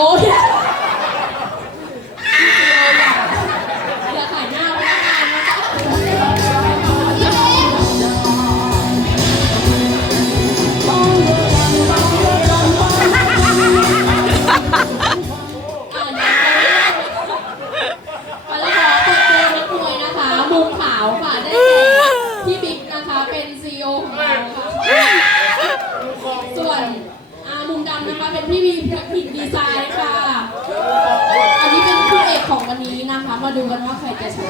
โออย่าอย่าขายหน้าพนักงานนะคะอ่านมาแล้วขอเปิดตัวนักมวยนะคะมุมขาวค่ะได้แก่พี่บิ๊กนะคะเป็นซีอของเราค่ะส่วน อ่ามุมดำนะคะ เป็นพี่วีผิดดีไซน์ค่ะ อันนี้เป็นคู่เอกของวันนี้นะคะ มาดูกันว่าใครจะชนะ